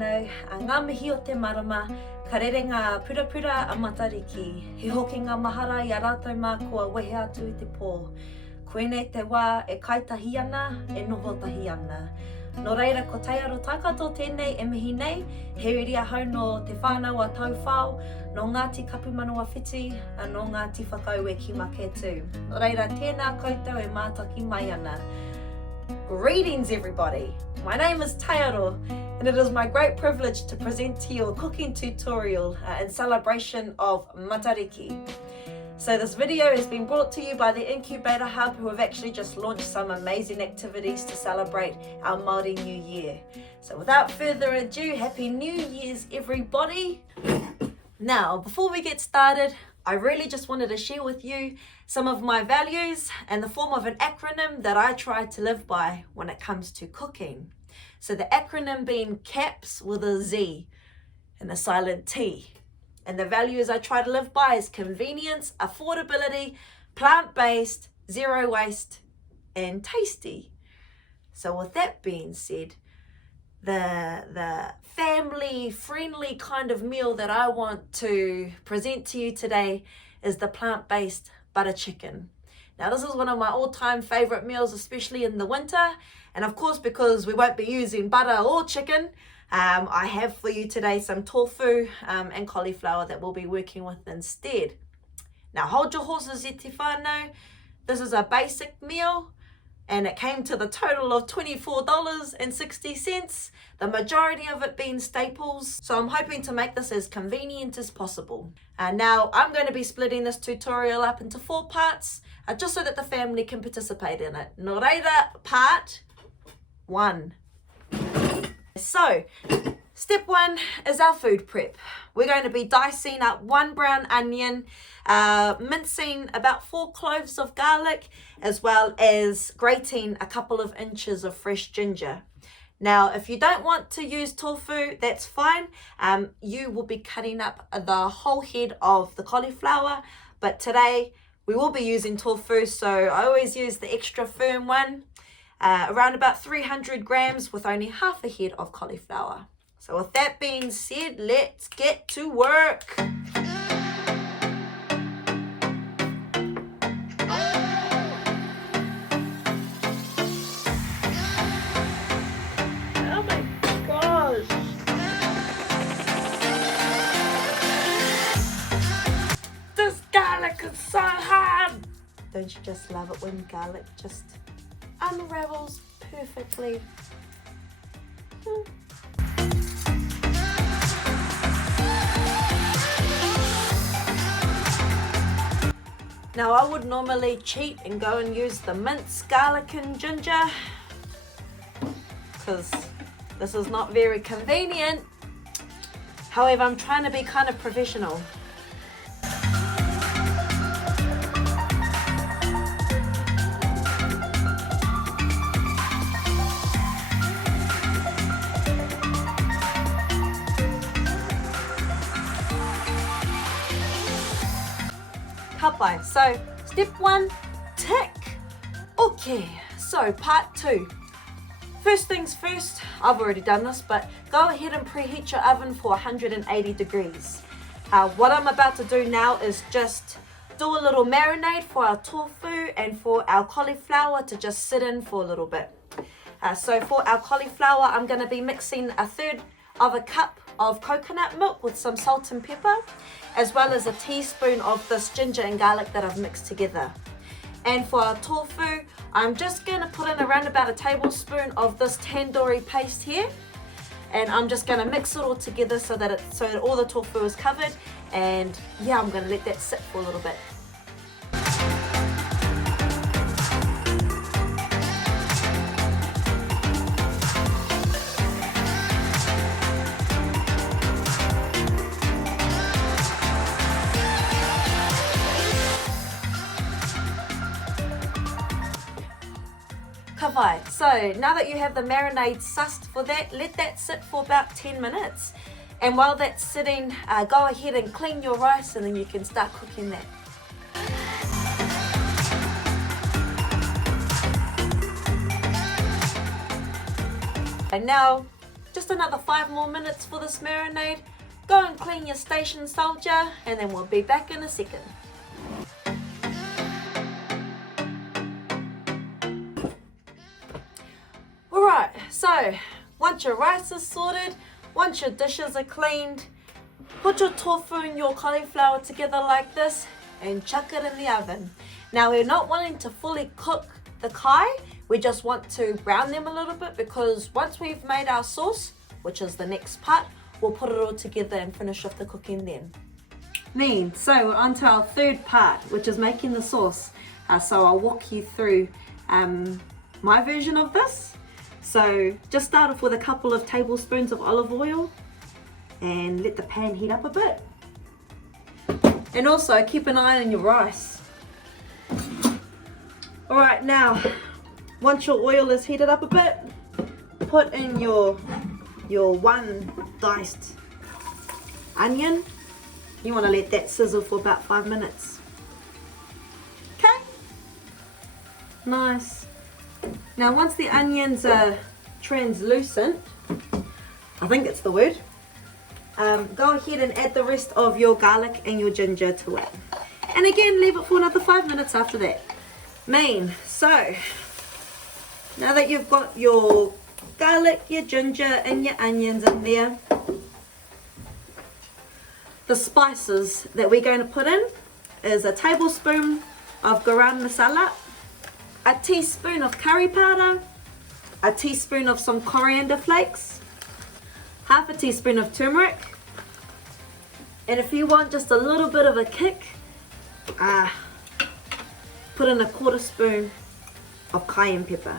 whānau, ngā mihi o te marama, ka rere ngā purapura a Matariki, he hoki ngā mahara i a rātou mā kua wehe atu i te pō. Koenei te wā e kaitahi ana, e noho tahi ana. Nō reira, ko Teiaro Taikato tēnei e mihi nei, he ria hau no te whānau a tau whao, no Ngāti kapu manua whiti, no Ngāti whakau e ki make tū. Nō reira, tēnā koutou e mātaki mai ana. Greetings everybody, my name is Teiaro and it is my great privilege to present to you a cooking tutorial in celebration of Matariki. So this video has been brought to you by the Incubator Hub, who have actually just launched some amazing activities to celebrate our Maori New Year. So without further ado, Happy New Year's everybody! Now, before we get started, I really just wanted to share with you some of my values and the form of an acronym that I try to live by when it comes to cooking. So the acronym being CAPS with a Z and a silent T. And the values I try to live by is convenience, affordability, plant-based, zero waste, and tasty. So with that being said, the family-friendly kind of meal that I want to present to you today is the plant-based butter chicken. Now this is one of my all-time favorite meals, especially in the winter. And of course, because we won't be using butter or chicken, I have for you today some tofu and cauliflower that we'll be working with instead. Now hold your horses e te whānau. This is a basic meal and it came to the total of $24.60, the majority of it being staples. So I'm hoping to make this as convenient as possible. Now I'm going to be splitting this tutorial up into 4 parts, just so that the family can participate in it. Nō reira, part 1. So, step 1 is our food prep. We're going to be dicing up 1 brown onion, mincing about 4 cloves of garlic, as well as grating a couple of inches of fresh ginger. Now, if you don't want to use tofu, that's fine. You will be cutting up the whole head of the cauliflower, but today we will be using tofu, so I always use the extra firm one. Around about 300 grams with only half a head of cauliflower. So with that being said, let's get to work. Oh my gosh. This garlic is so hard. Don't you just love it when garlic just unravels perfectly? Now I would normally cheat and go and use the minced garlic and ginger because this is not very convenient. However, I'm trying to be kind of professional. Kapai. So step 1, tick. Okay, so part 2. First things first, I've already done this, but go ahead and preheat your oven for 180 degrees. What I'm about to do now is just do a little marinade for our tofu and for our cauliflower to just sit in for a little bit. So for our cauliflower, I'm going to be mixing 1/3 of a cup of coconut milk with some salt and pepper, as well as a teaspoon of this ginger and garlic that I've mixed together. And for our tofu, I'm just going to put in around about a tablespoon of this tandoori paste here, and I'm just going to mix it all together so that all the tofu is covered. And yeah, I'm going to let that sit for a little bit. So now that you have the marinade sussed for that, let that sit for about 10 minutes. And while that's sitting, go ahead and clean your rice and then you can start cooking that. And now just another 5 more minutes for this marinade. Go and clean your station, soldier, and then we'll be back in a second. Alright, so once your rice is sorted, once your dishes are cleaned, put your tofu and your cauliflower together like this and chuck it in the oven. Now we're not wanting to fully cook the kai, we just want to brown them a little bit, because once we've made our sauce, which is the next part, we'll put it all together and finish off the cooking then. So we're on to our third part, which is making the sauce. So I'll walk you through my version of this. So just start off with a couple of tablespoons of olive oil and let the pan heat up a bit. And also keep an eye on your rice. Alright, now once your oil is heated up a bit, put in your one diced onion. You want to let that sizzle for about 5 minutes. Okay? Nice. Now once the onions are translucent, I think it's the word, go ahead and add the rest of your garlic and your ginger to it. And again, leave it for another 5 minutes after that. So now that you've got your garlic, your ginger and your onions in there, the spices that we're going to put in is a tablespoon of garam masala, a teaspoon of curry powder, a teaspoon of some coriander flakes, half a teaspoon of turmeric, and if you want just a little bit of a kick, put in a 1/4 spoon of cayenne pepper.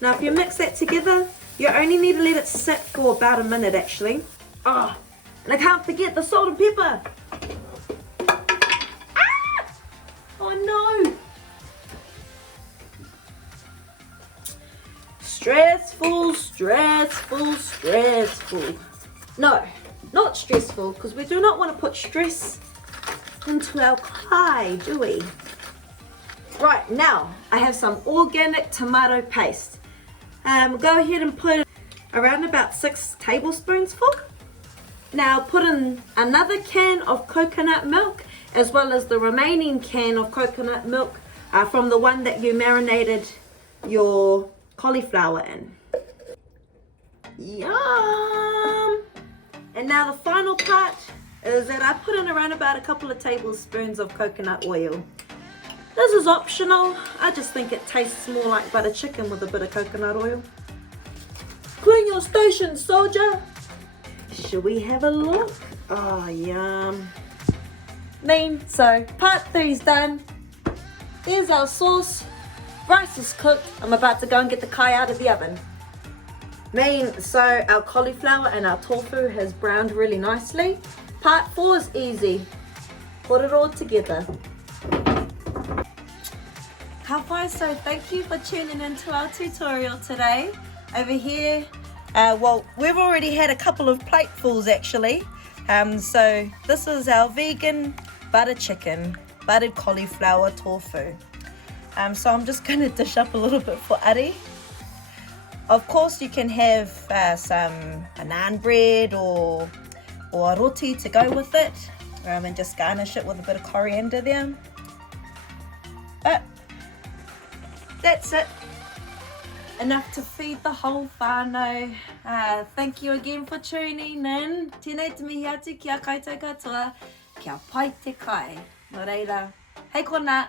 Now if you mix that together, you only need to let it sit for about a minute actually. Oh, and I can't forget the salt and pepper. Oh no! Stressful, stressful, stressful. No, not stressful, because we do not want to put stress into our kai, do we? Right, now I have some organic tomato paste. Go ahead and put around about 6 tablespoons full. Now put in another can of coconut milk, as well as the remaining can of coconut milk from the one that you marinated your cauliflower in. Yum! And now the final part is that I put in around about a couple of tablespoons of coconut oil. This is optional. I just think it tastes more like butter chicken with a bit of coconut oil. Clean your station, soldier. Should we have a look? Oh, yum. So part 3 is done. There's our sauce. Rice is cooked. I'm about to go and get the kai out of the oven. So our cauliflower and our tofu has browned really nicely. Part 4 is easy. Put it all together. Kapai, so thank you for tuning into our tutorial today. Over here, well, we've already had a couple of platefuls actually. So this is our vegan butter chicken, buttered cauliflower tofu. So I'm just going to dish up a little bit for Ari. Of course you can have some naan bread or roti to go with it, and just garnish it with a bit of coriander there. But that's it. Enough to feed the whole whānau. Thank you again for tuning in. Tēnei te mihi atu ki a koutou katoa. Kia pai te kai. Nō reira. Hei kona.